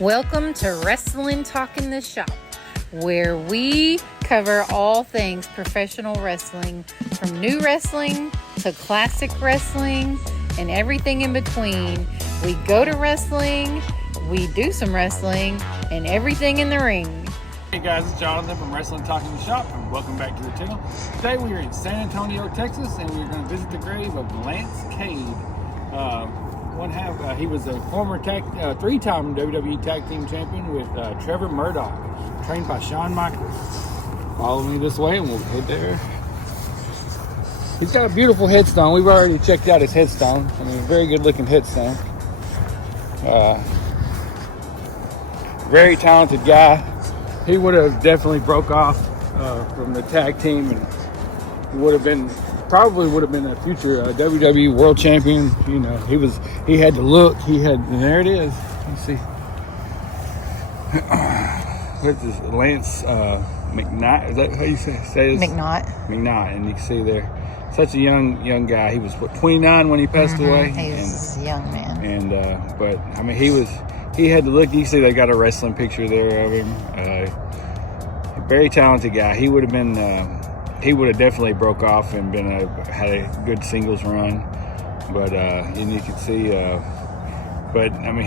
Welcome to Wrestling Talk in the Shop, where we cover all things professional wrestling, from new wrestling to classic wrestling and everything in between. We go to wrestling, we do some wrestling, and everything in the ring. Hey guys, it's Jonathan from Wrestling Talk in the Shop, and welcome back to the channel. Today we are in San Antonio, Texas, and we're going to visit the grave of Lance Cade. He was a former three-time WWE Tag Team Champion with Trevor Murdoch, trained by Shawn Michaels. Follow me this way, and we'll head there. He's got a beautiful headstone. We've already checked out his headstone. I mean, very good-looking headstone. Very talented guy. He would have definitely broke off from the tag team, and probably would have been a future WWE World Champion. You know, he had the look. And there it is. Let's see. What's this? Lance McKnight. Is that how you say this? McKnight. And you can see there, such a young guy. He was 29 when he passed away. He was a young man. And but I mean, he had the look. You see, they got a wrestling picture there of him. Very talented guy. He would have definitely broke off and had a good singles run. But and you can see. But I mean,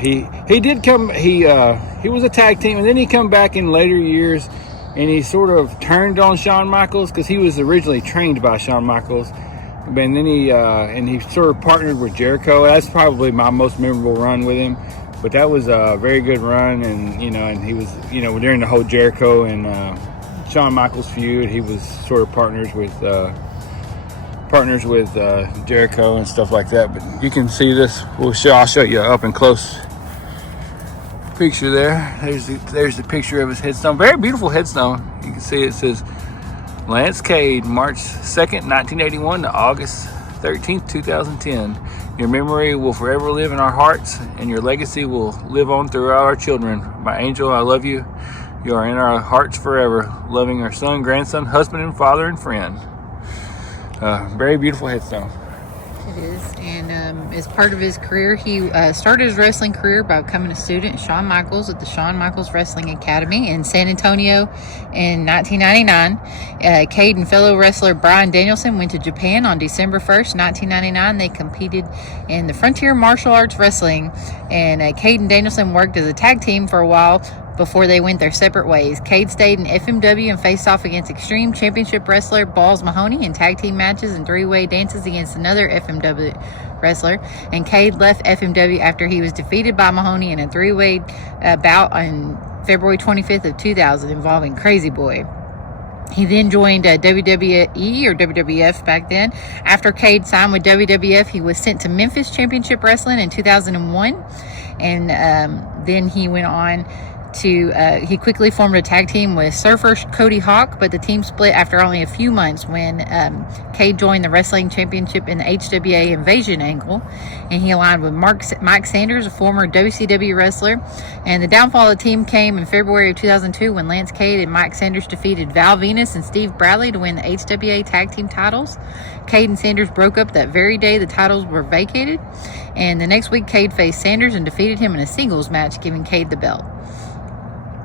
he did come. He was a tag team, and then he come back in later years, and he sort of turned on Shawn Michaels because he was originally trained by Shawn Michaels. And then he sort of partnered with Jericho. That's probably my most memorable run with him. But that was a very good run, and he was, during the whole Jericho and Shawn Michaels feud, he was sort of partners with Jericho and stuff like that. But you can see this. I'll show you up and close picture there. There's the picture of his headstone. Very beautiful headstone. You can see it says Lance Cade, March 2nd, 1981 to August 13th, 2010. Your memory will forever live in our hearts, and your legacy will live on throughout our children. My angel, I love you. You are in our hearts forever, loving our son, grandson, husband, and father, and friend. Very beautiful headstone. It is, and as part of his career, he started his wrestling career by becoming a student at Shawn Michaels at the Shawn Michaels Wrestling Academy in San Antonio in 1999. Cade and fellow wrestler Bryan Danielson went to Japan on December 1st, 1999. They competed in the Frontier Martial Arts Wrestling, and Cade and Danielson worked as a tag team for a while before they went their separate ways. Cade stayed in FMW and faced off against Extreme Championship wrestler Balls Mahoney in tag team matches and three-way dances against another FMW wrestler. And Cade left FMW after he was defeated by Mahoney in a three-way bout on February 25th of 2000 involving Crazy Boy. He then joined WWE or WWF back then. After Cade signed with WWF, he was sent to Memphis Championship Wrestling in 2001. And then he went on he quickly formed a tag team with Surfer Cody Hawk, but the team split after only a few months when Cade joined the Wrestling Championship in the HWA Invasion angle, and he aligned with Mike Sanders, a former WCW wrestler. And the downfall of the team came in February of 2002 when Lance Cade and Mike Sanders defeated Val Venus and Steve Bradley to win the HWA tag team titles. Cade and Sanders broke up that very day the titles were vacated, and the next week Cade faced Sanders and defeated him in a singles match, giving Cade the belt.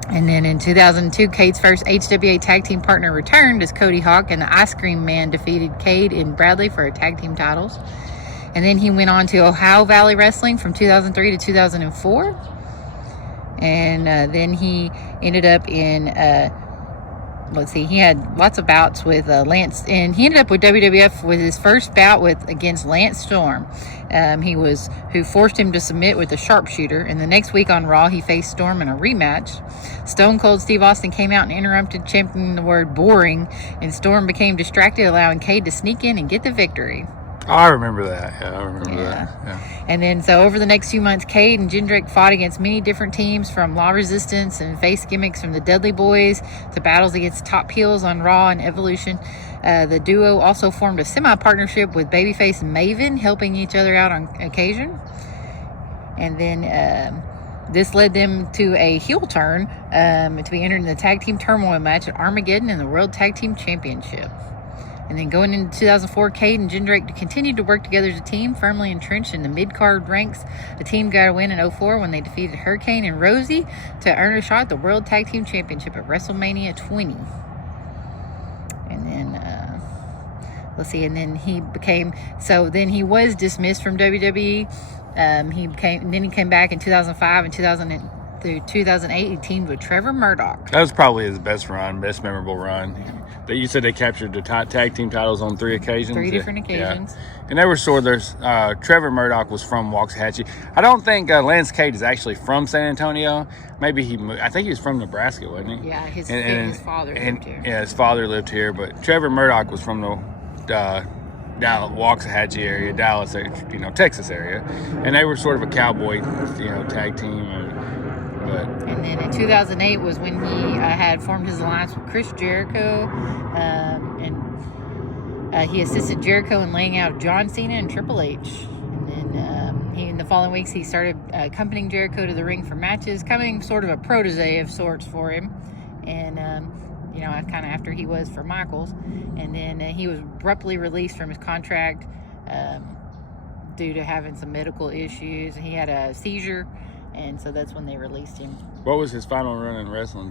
And then in 2002, Cade's first HWA tag team partner returned as Cody Hawk, and the Ice Cream Man defeated Cade and Bradley for tag team titles. And then he went on to Ohio Valley Wrestling from 2003 to 2004. And then he ended up in, he had lots of bouts with Lance, and he ended up with WWF with his first bout against Lance Storm. Who forced him to submit with a sharpshooter, and the next week on Raw he faced Storm in a rematch. Stone Cold Steve Austin came out and interrupted, championing the word boring, and Storm became distracted, allowing Cade to sneak in and get the victory. Oh, I remember that. Yeah, I remember that. Yeah. And then, so over the next few months, Cade and Jindrak fought against many different teams, from Law Resistance and face gimmicks from the Dudley Boys to battles against top heels on Raw and Evolution. The duo also formed a semi-partnership with Babyface and Maven, helping each other out on occasion. And then this led them to a heel turn to be entered in the Tag Team Turmoil match at Armageddon in the World Tag Team Championship. And then going into 2004, Cade and Jindrak continued to work together as a team, firmly entrenched in the mid-card ranks. The team got a win in 2004 when they defeated Hurricane and Rosie to earn a shot at the World Tag Team Championship at WrestleMania 20. And then, let's see, and then he became, so then he was dismissed from WWE. He came back in 2005 and through 2008, he teamed with Trevor Murdoch. That was probably his best memorable run. You said they captured the tag team titles on 3 occasions? 3 different occasions. Yeah. And they were sort of, Trevor Murdoch was from Waxahachie. I don't think Lance Cade is actually from San Antonio. Maybe I think he was from Nebraska, wasn't he? Yeah, his father lived here. Yeah, his father lived here, but Trevor Murdoch was from the Dallas, Waxahachie area, Dallas, Texas area. And they were sort of a cowboy, tag team. And then in 2008 was when he had formed his alliance with Chris Jericho, and he assisted Jericho in laying out John Cena and Triple H. And then in the following weeks, he started accompanying Jericho to the ring for matches, coming sort of a protege of sorts for him. And kind of after he was for Michaels. And then he was abruptly released from his contract due to having some medical issues. He had a seizure. And so that's when they released him. What was his final run in wrestling?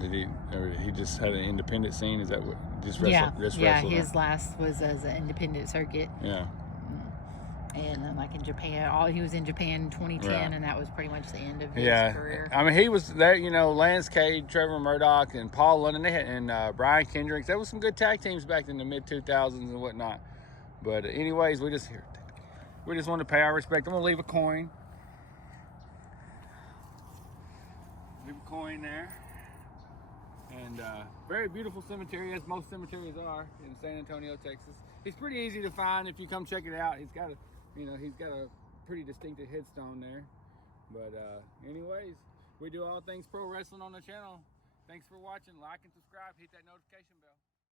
He just had an independent scene? Is that what? Just wrestled? His last was as an independent circuit. Yeah. And like in Japan, he was in Japan in 2010, right. And that was pretty much the end of his career. I mean, he was there. Lance Cade, Trevor Murdoch, and Paul London, and Brian Kendricks. There was some good tag teams back in the mid 2000s and whatnot. But anyways, we just want to pay our respect. I'm gonna leave a coin. Leave a coin there. And very beautiful cemetery, as most cemeteries are in San Antonio, Texas. It's pretty easy to find if you come check it out. He's got a pretty distinctive headstone there. But anyways, we do all things pro wrestling on the channel. Thanks for watching. Like and subscribe. Hit that notification bell.